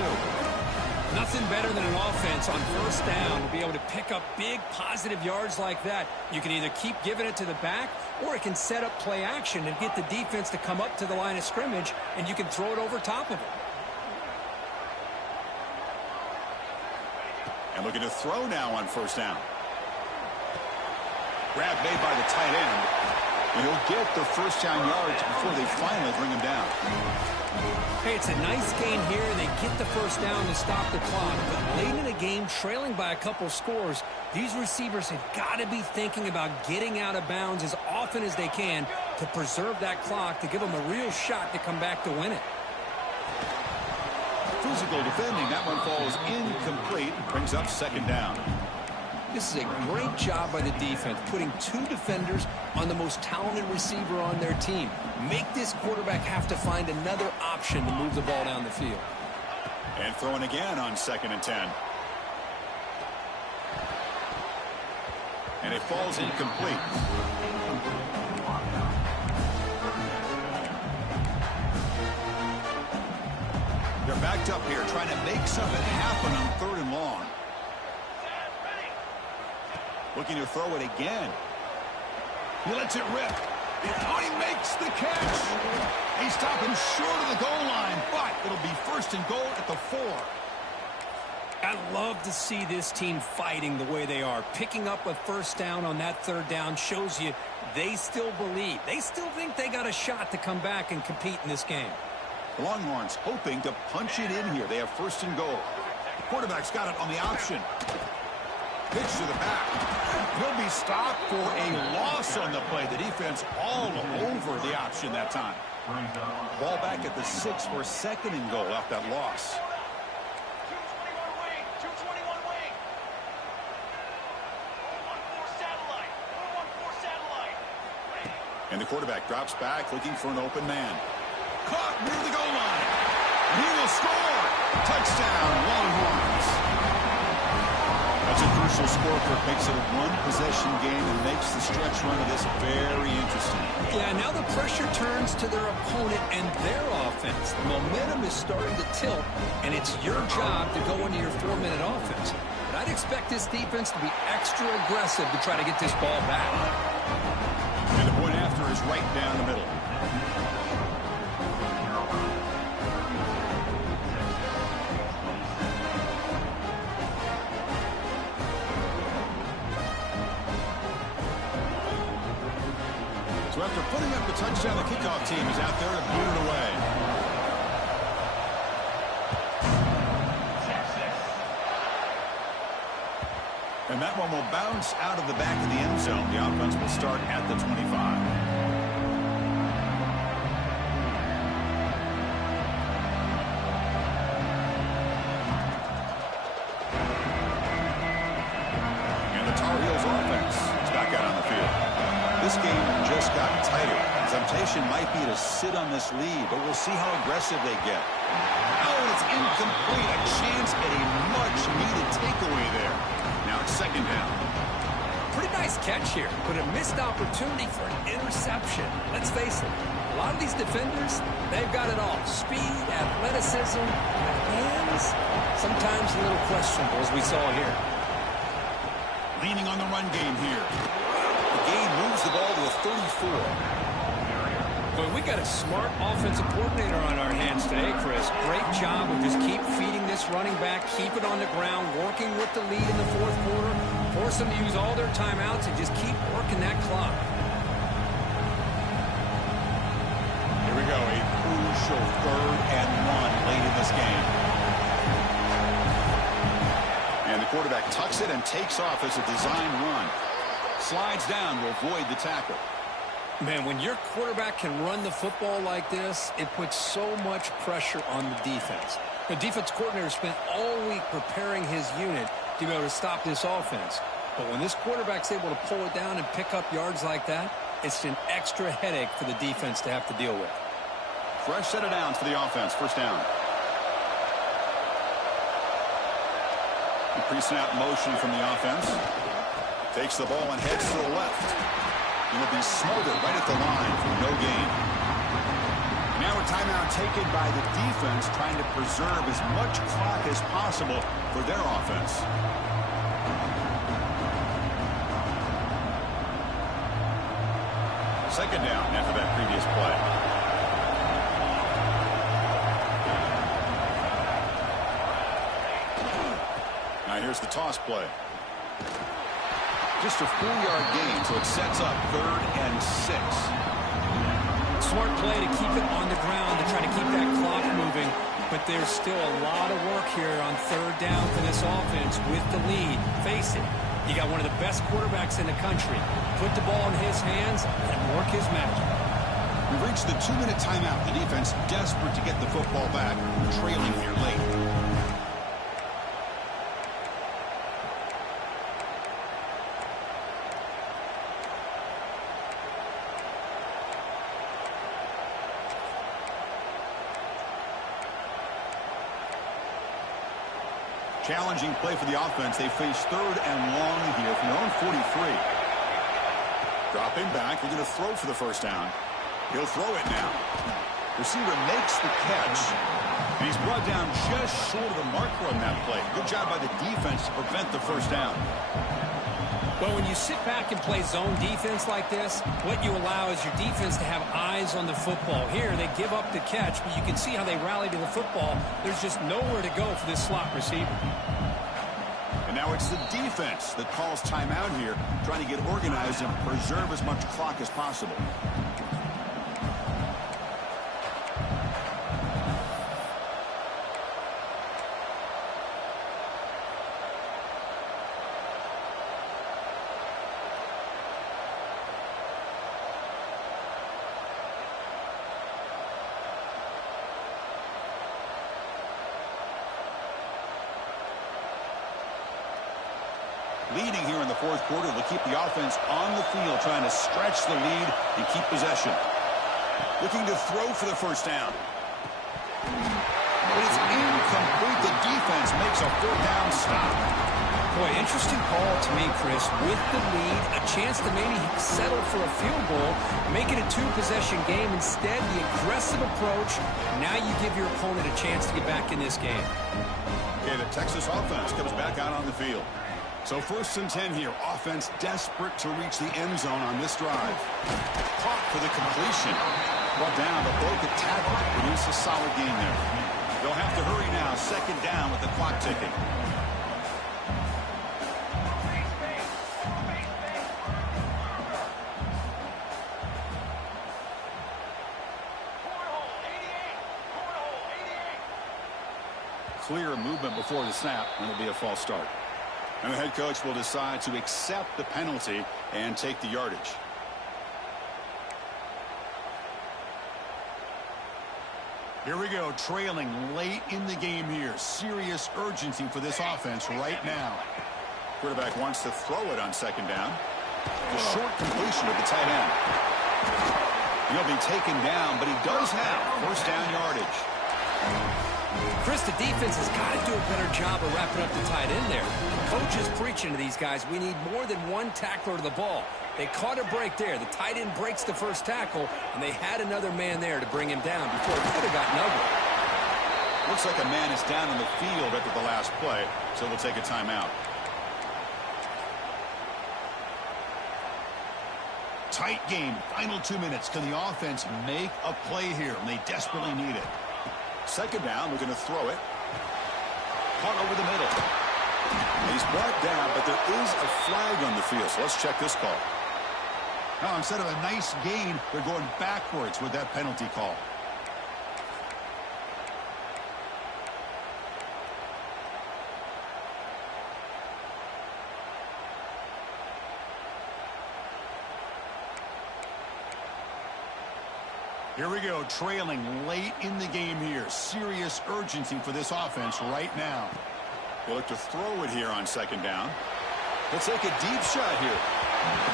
Nothing better than an offense on first down to be able to pick up big positive yards like that. You can either keep giving it to the back, or it can set up play action and get the defense to come up to the line of scrimmage, and you can throw it over top of it. And looking to throw now on first down. Grab made by the tight end. And he'll get the first down yards before they finally bring him down. Hey, it's a nice gain here, and they get the first down to stop the clock. But late in the game, trailing by a couple scores, these receivers have got to be thinking about getting out of bounds as often as they can to preserve that clock, to give them a real shot to come back to win it. Physical defending. That one falls incomplete. Brings up second down. This is a great job by the defense, putting 2 defenders on the most talented receiver on their team. Make this quarterback have to find another option to move the ball down the field. And throwing again on 2nd and 10. And it falls incomplete. They're backed up here, trying to make something happen on 3rd and long. Looking to throw it again. He lets it rip. Oh, he makes the catch. He's stopping short of the goal line, but it'll be 1st and goal at the 4. I love to see this team fighting the way they are. Picking up a first down on that 3rd down shows you they still believe. They still think they got a shot to come back and compete in this game. The Longhorns hoping to punch it in here. They have 1st and goal. Quarterback's got it on the option. Pitch to the back. He'll be stopped for a loss on the play. The defense all over the option that time. Ball back at the 6 for 2nd and goal off that loss. 221 wing. 221 wing. 414 satellite. 414 satellite. And the quarterback drops back looking for an open man. Caught near the goal line. He will score. Touchdown, Longhorns. That's a crucial score for it. Makes it a 1-possession game and makes the stretch run of this very interesting. Yeah, now the pressure turns to their opponent and their offense. The momentum is starting to tilt, and it's your job to go into your 4-minute offense. But I'd expect this defense to be extra aggressive to try to get this ball back. And the point after is right down the middle. So after putting up the touchdown, the kickoff team is out there to boot it away. And that one will bounce out of the back of the end zone. The offense will start at the 25. This game just got tighter. The temptation might be to sit on this lead, but we'll see how aggressive they get. Oh, it's incomplete. A chance at a much-needed takeaway there. Now it's 2nd down. Pretty nice catch here, but a missed opportunity for an interception. Let's face it, a lot of these defenders, they've got it all. Speed, athleticism, hands, sometimes a little questionable, as we saw here. Leaning on the run game here. The game moves the ball to a 34. Well, we got a smart offensive coordinator on our hands today, Chris. Great job of just keep feeding this running back, keep it on the ground, working with the lead in the 4th quarter, force them to use all their timeouts and just keep working that clock. we go, a crucial 3rd and 1 late in this game. And the quarterback tucks it and takes off as a design run. Slides down to avoid the tackle. Man, when your quarterback can run the football like this, it puts so much pressure on the defense. The defense coordinator spent all week preparing his unit to be able to stop this offense. But when this quarterback's able to pull it down and pick up yards like that, it's an extra headache for the defense to have to deal with. Fresh set of downs for the offense. First down. Pre-snap motion from the offense. Takes the ball and heads to the left. And it'll be smothered right at the line for no gain. Now a timeout taken by the defense, trying to preserve as much clock as possible for their offense. Second down after that previous play. Now here's the toss play. Just a 4-yard gain, so it sets up 3rd and 6. Smart play to keep it on the ground to try to keep that clock moving. But there's still a lot of work here on 3rd down for this offense with the lead. Face it, you got one of the best quarterbacks in the country. Put the ball in his hands and work his magic. We've reached the 2-minute timeout. The defense desperate to get the football back, trailing here late. Challenging play for the offense. They face 3rd and long here from their own 43. Dropping back. They're going to throw for the first down. He'll throw it now. Receiver makes the catch. And he's brought down just short of the marker on that play. Good job by the defense to prevent the first down. But when you sit back and play zone defense like this, what you allow is your defense to have eyes on the football. Here, they give up the catch, but you can see how they rally to the football. There's just nowhere to go for this slot receiver. And now it's the defense that calls timeout here, trying to get organized and preserve as much clock as possible. Leading here in the 4th quarter will keep the offense on the field, trying to stretch the lead and keep possession. Looking to throw for the first down. But it's incomplete. The defense makes a 4th down stop. Boy, interesting call to me, Chris. With the lead, a chance to maybe settle for a field goal, make it a 2-possession game. Instead, the aggressive approach. Now you give your opponent a chance to get back in this game. Okay, the Texas offense comes back out on the field. So 1st and 10 here. Offense desperate to reach the end zone on this drive. Caught for the completion. Brought down, but broke a tackle to produce a solid gain there. They'll have to hurry now. 2nd down with the clock ticking. Clear movement before the snap, and it'll be a false start. And the head coach will decide to accept the penalty and take the yardage. Here we go, trailing late in the game here. Serious urgency for this offense right now. Quarterback wants to throw it on 2nd down. The short completion of the tight end. He'll be taken down, but he does have 1st down yardage. Chris, the defense has got to do a better job of wrapping up the tight end there. Coach is preaching to these guys, we need more than one tackler to the ball. They caught a break there. The tight end breaks the first tackle, and they had another man there to bring him down before it could have gotten ugly. Looks like a man is down on the field after the last play, so we'll take a timeout. Tight game, final 2 minutes. Can the offense make a play here? And they desperately need it. 2nd down, we're going to throw it. Caught over the middle. He's brought down, but there is a flag on the field, so let's check this call. Now, instead of a nice gain, they're going backwards with that penalty call. Here we go, trailing late in the game here. Serious urgency for this offense right now. They look to throw it here on second down. He'll take a deep shot here.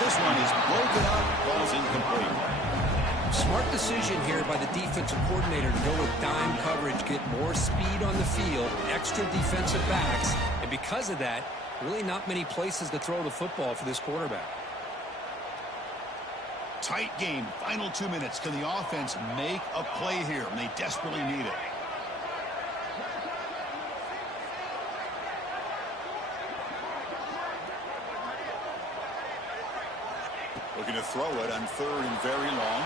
This one is broken up, falls incomplete. Smart decision here by the defensive coordinator to go with dime coverage, get more speed on the field, extra defensive backs, and because of that, really not many places to throw the football for this quarterback. Tight game, final 2 minutes. Can the offense make a play here? And they desperately need it. Looking to throw it on third and very long.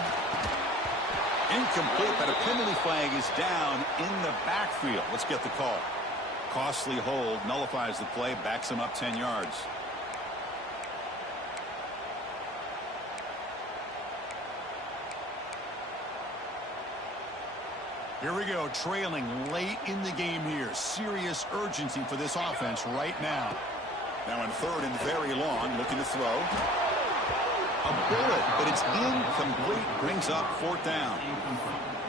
Incomplete, but a penalty flag is down in the backfield. Let's get the call. Costly hold, nullifies the play, backs him up 10 yards. Here we go, trailing late in the game here. Serious urgency for this offense right now. Now in third and very long, looking to throw. A bullet, but it's incomplete. Brings up fourth down.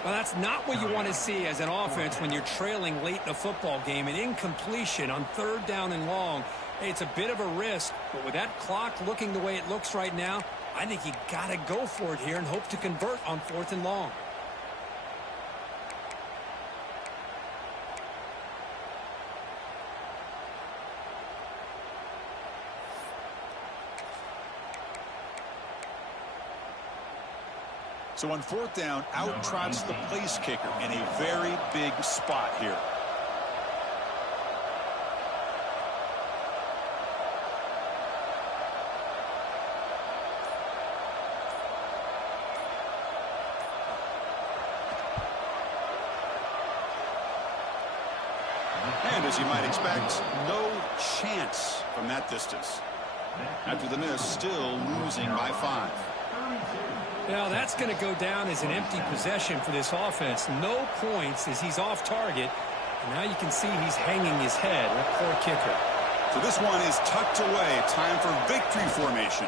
Well, that's not what you want to see as an offense when you're trailing late in a football game. An incompletion on third down and long. Hey, it's a bit of a risk, but with that clock looking the way it looks right now, I think you got to go for it here and hope to convert on fourth and long. So on fourth down, out trots the place kicker in a very big spot here. And as you might expect, no chance from that distance. After the miss, still losing by 5. Now that's going to go down as an empty possession for this offense. No points as he's off target. And now you can see he's hanging his head. What poor kicker. So this one is tucked away. Time for victory formation.